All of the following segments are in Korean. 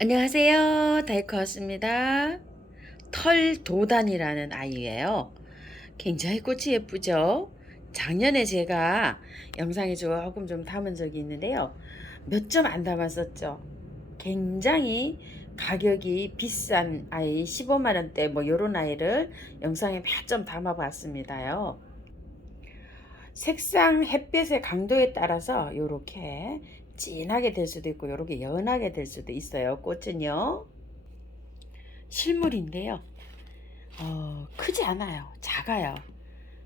안녕하세요. 다이커였습니다. 털도단이라는 아이예요. 굉장히 꽃이 예쁘죠? 작년에 제가 영상에 조금 좀 담은 적이 있는데요. 몇 점 안 담았었죠. 굉장히 가격이 비싼 아이 15만원대 뭐 요런 아이를 영상에 몇 점 담아 봤습니다요. 색상 햇빛의 강도에 따라서 요렇게 진하게 될 수도 있고 요렇게 연하게 될 수도 있어요. 꽃은요. 실물인데요. 크지 않아요. 작아요.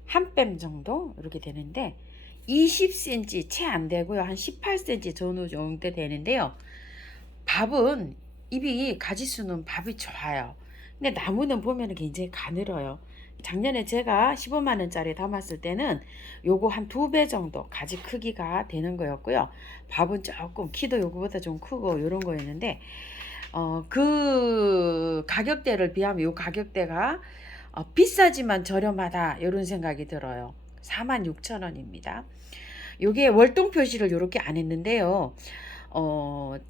한 뺨 정도 이렇게 되는데 20cm 채 안 되고요. 한 18cm 정도 되는데요. 밥은 입이 가지수는 밥이 좋아요. 근데 나무는 보면 굉장히 가늘어요. 작년에 제가 15만원짜리 담았을 때는 요거 한 2배 정도 가지 크기가 되는 거였고요. 밥은 조금 키도 요거보다 좀 크고 요런 거였는데 그 가격대를 비하면 요 가격대가 비싸지만 저렴하다 이런 생각이 들어요. 46,000원입니다. 요게 월동 표시를 이렇게 안 했는데요.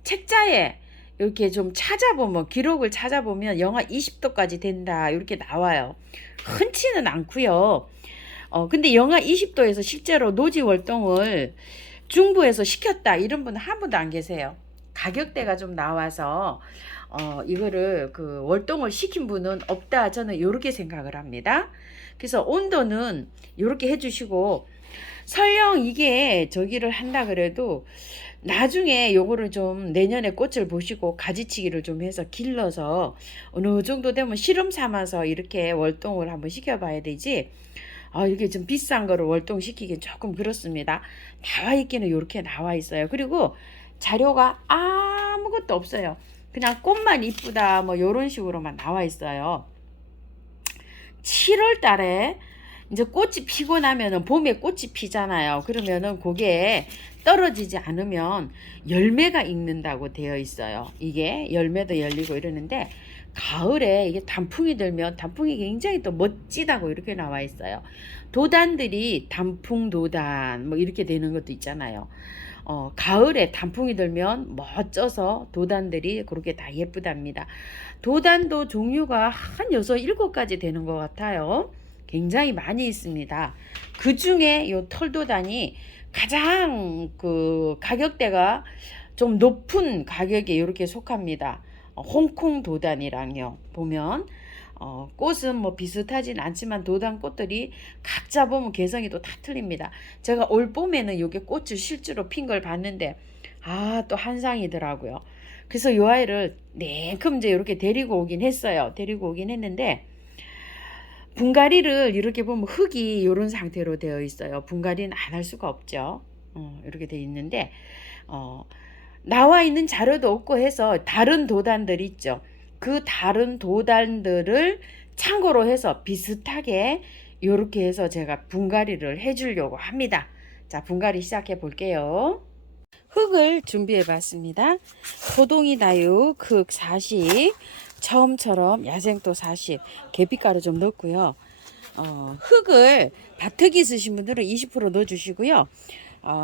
책자에 이렇게 좀 찾아보면 기록을 찾아보면 영하 20도까지 된다 이렇게 나와요. 흔치는 않고요. 근데 영하 20도에서 실제로 노지 월동을 중부에서 시켰다 이런 분은 한 분도 안 계세요. 가격대가 좀 나와서 이거를 그 월동을 시킨 분은 없다 저는 이렇게 생각을 합니다. 그래서 온도는 이렇게 해주시고 설령 이게 저기를 한다 그래도 나중에 요거를 좀 내년에 꽃을 보시고 가지치기를 좀 해서 길러서 어느 정도 되면 실험 삼아서 이렇게 월동을 한번 시켜봐야 되지. 이게 좀 비싼 거를 월동시키기 조금 그렇습니다. 나와 있기는 이렇게 나와 있어요. 그리고 자료가 아무것도 없어요. 그냥 꽃만 이쁘다 뭐 요런 식으로만 나와 있어요. 7월 달에 이제 꽃이 피고 나면은 봄에 꽃이 피잖아요. 그러면은 그게 떨어지지 않으면 열매가 익는다고 되어 있어요. 이게 열매도 열리고 이러는데 가을에 이게 단풍이 들면 단풍이 굉장히 또 멋지다고 이렇게 나와 있어요. 도단들이 단풍 도단 뭐 이렇게 되는 것도 있잖아요. 가을에 단풍이 들면 멋져서 도단들이 그렇게 다 예쁘답니다. 도단도 종류가 한 6, 7가지 되는 것 같아요. 굉장히 많이 있습니다. 그 중에 요 털도단이 가장 그 가격대가 좀 높은 가격에 이렇게 속합니다. 홍콩 도단이랑요. 보면 꽃은 뭐 비슷하진 않지만 도단 꽃들이 각자 보면 개성이 또 다 틀립니다. 제가 올 봄에는 요게 꽃을 실제로 핀 걸 봤는데 또 한상이더라고요. 그래서 요 아이를 냉큼 이제 이렇게 데리고 오긴 했어요. 데리고 오긴 했는데 분갈이를 이렇게 보면 흙이 이런 상태로 되어 있어요. 분갈이는 안 할 수가 없죠. 이렇게 되어 있는데 나와 있는 자료도 없고 해서 다른 도단들 있죠. 그 다른 도단들을 참고로 해서 비슷하게 이렇게 해서 제가 분갈이를 해주려고 합니다. 자, 분갈이 시작해 볼게요. 흙을 준비해 봤습니다. 소동이 다육 흙 40, 처음처럼 야생토 40, 계피가루 좀 넣고요. 흙을 다트기 쓰신 분들은 20% 넣어주시고요.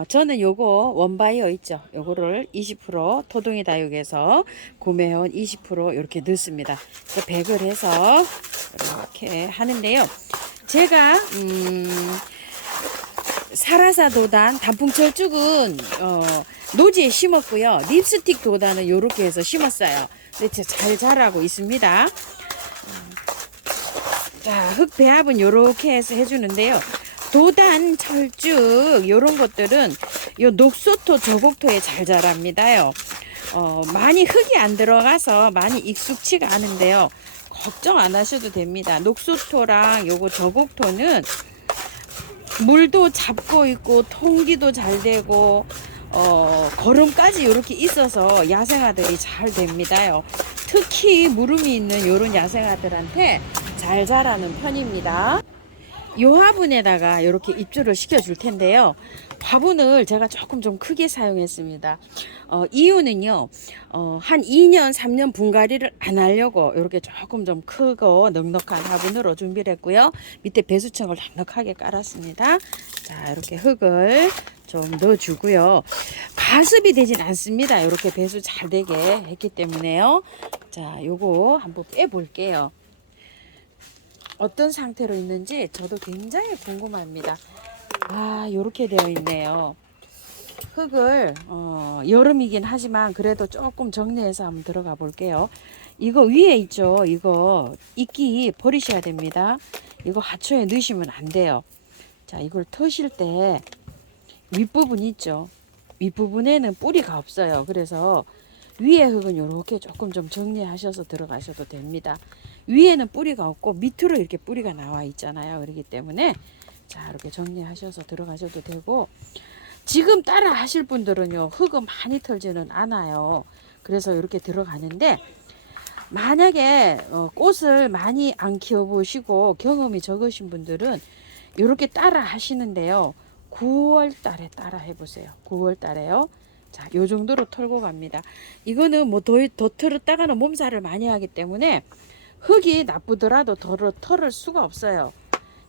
저는 요거 원바이어 있죠. 요거를 20% 토동이 다육에서 구매해온 20% 이렇게 넣습니다. 100을 해서 이렇게 하는데요. 제가 사라사 도단 단풍철쭉은 노지에 심었고요. 립스틱 도단은 요렇게 해서 심었어요. 근데 잘 자라고 있습니다. 자, 흙 배합은 요렇게 해서 해주는데요. 도단, 철쭉 요런 것들은 요 녹소토, 저곡토에 잘 자랍니다요. 많이 흙이 안 들어가서 많이 익숙치가 않은데요. 걱정 안 하셔도 됩니다. 녹소토랑 요거 저곡토는 물도 잡고 있고 통기도 잘 되고 거름까지 이렇게 있어서 야생아들이 잘 됩니다요. 특히 무름이 있는 요런 야생아들한테 잘 자라는 편입니다. 요 화분에다가 이렇게 입주를 시켜 줄 텐데요. 화분을 제가 조금 좀 크게 사용했습니다. 이유는요, 한 2년, 3년 분갈이를 안 하려고 이렇게 조금 좀 크고 넉넉한 화분으로 준비를 했고요. 밑에 배수청을 넉넉하게 깔았습니다. 자, 이렇게 흙을 좀 넣어주고요. 가습이 되진 않습니다. 이렇게 배수 잘 되게 했기 때문에요. 자, 요거 한번 빼볼게요. 어떤 상태로 있는지 저도 굉장히 궁금합니다. 아, 요렇게 되어 있네요. 흙을 여름이긴 하지만 그래도 조금 정리해서 한번 들어가 볼게요. 이거 위에 있죠. 이거 이끼 버리셔야 됩니다. 이거 하초에 넣으시면 안 돼요. 자, 이걸 터실 때 윗부분 있죠. 윗부분에는 뿌리가 없어요. 그래서 위에 흙은 이렇게 조금 좀 정리하셔서 들어가셔도 됩니다. 위에는 뿌리가 없고 밑으로 이렇게 뿌리가 나와 있잖아요. 그렇기 때문에 자, 이렇게 정리하셔서 들어가셔도 되고, 지금 따라 하실 분들은요, 흙은 많이 털지는 않아요. 그래서 이렇게 들어가는데, 만약에 꽃을 많이 안 키워보시고 경험이 적으신 분들은 이렇게 따라 하시는데요. 9월 달에 따라 해보세요. 9월 달에요. 자, 요 정도로 털고 갑니다. 이거는 뭐 더 털었다가는 몸살을 많이 하기 때문에 흙이 나쁘더라도 털을 수가 없어요.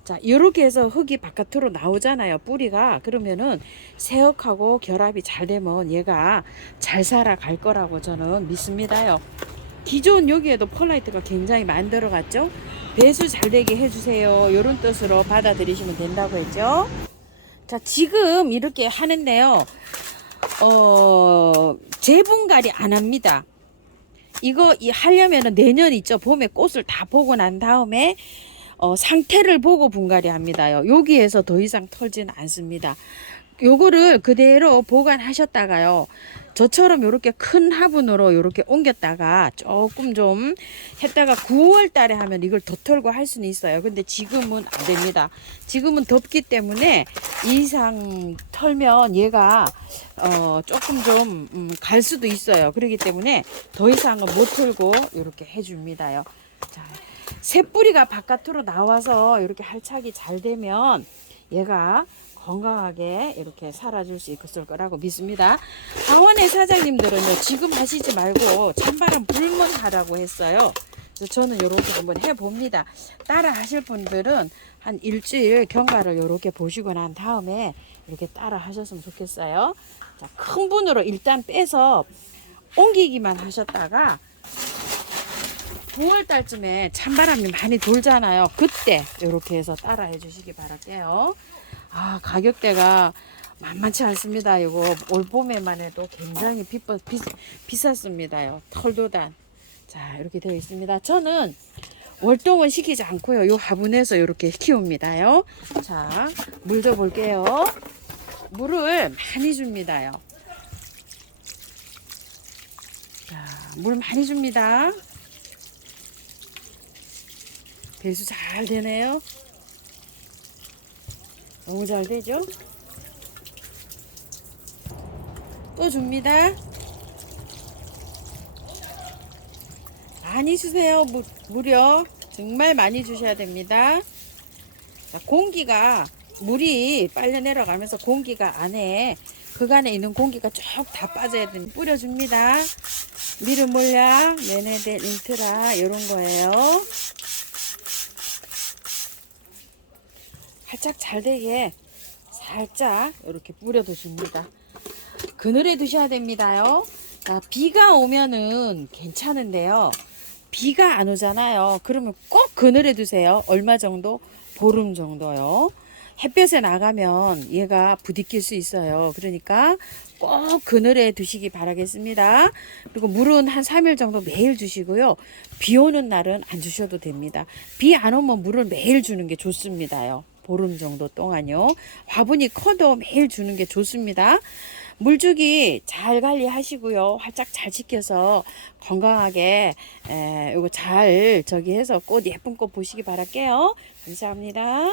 자, 이렇게 해서 흙이 바깥으로 나오잖아요. 뿌리가. 그러면은 새흙하고 결합이 잘 되면 얘가 잘 살아갈 거라고 저는 믿습니다요. 기존 여기에도 펄라이트가 굉장히 많이 들어갔죠. 배수 잘 되게 해주세요. 이런 뜻으로 받아들이시면 된다고 했죠. 자, 지금 이렇게 하는데요. 재분갈이 안 합니다. 이거 하려면은 내년 있죠. 봄에 꽃을 다 보고 난 다음에 상태를 보고 분갈이 합니다요. 여기에서 더 이상 털지는 않습니다. 요거를 그대로 보관하셨다가요. 저처럼 이렇게 큰 화분으로 이렇게 옮겼다가 조금 좀 했다가 9월 달에 하면 이걸 더 털고 할 수는 있어요. 근데 지금은 안 됩니다. 지금은 덥기 때문에 이 이상 털면 얘가 조금 좀 갈 수도 있어요. 그렇기 때문에 더 이상은 못 털고 이렇게 해줍니다요. 자, 새 뿌리가 바깥으로 나와서 이렇게 활착이 잘 되면 얘가 건강하게 이렇게 살아줄 수 있을 거라고 믿습니다. 강원의 사장님들은요, 지금 하시지 말고 찬바람 불면 하라고 했어요. 그래서 저는 이렇게 한번 해봅니다. 따라 하실 분들은 한 일주일 경과를 이렇게 보시고 난 다음에 이렇게 따라 하셨으면 좋겠어요. 자, 큰 분으로 일단 빼서 옮기기만 하셨다가 9월 달쯤에 찬바람이 많이 돌잖아요. 그때 이렇게 해서 따라 해주시기 바랄게요. 아, 가격대가 만만치 않습니다. 이거 올 봄에만 해도 굉장히 비쌌습니다요. 털도단. 자, 이렇게 되어 있습니다. 저는 월동은 시키지 않고요. 요 화분에서 이렇게 키웁니다요. 자, 물 줘 볼게요. 물을 많이 줍니다요. 자, 물 많이 줍니다. 배수 잘 되네요. 너무 잘 되죠? 또 줍니다. 많이 주세요. 물이요. 정말 많이 주셔야 됩니다. 자, 공기가 물이 빨려 내려가면서 공기가 안에 그간에 있는 공기가 쭉 다 빠져야 됩니다. 뿌려줍니다. 미르 몰약, 메네델 인트라 이런 거예요. 활짝 잘 되게 살짝 이렇게 뿌려도 줍니다. 그늘에 두셔야 됩니다요. 자, 비가 오면은 괜찮은데요. 비가 안 오잖아요. 그러면 꼭 그늘에 두세요. 얼마 정도? 보름 정도요. 햇볕에 나가면 얘가 부딪힐 수 있어요. 그러니까 꼭 그늘에 두시기 바라겠습니다. 그리고 물은 한 3일 정도 매일 주시고요. 비 오는 날은 안 주셔도 됩니다. 비 안 오면 물을 매일 주는 게 좋습니다요. 보름 정도 동안요. 화분이 커도 매일 주는 게 좋습니다. 물주기 잘 관리하시고요. 활짝 잘 지켜서 건강하게 요거 잘 해서 꽃 예쁜 꽃 보시기 바랄게요. 감사합니다.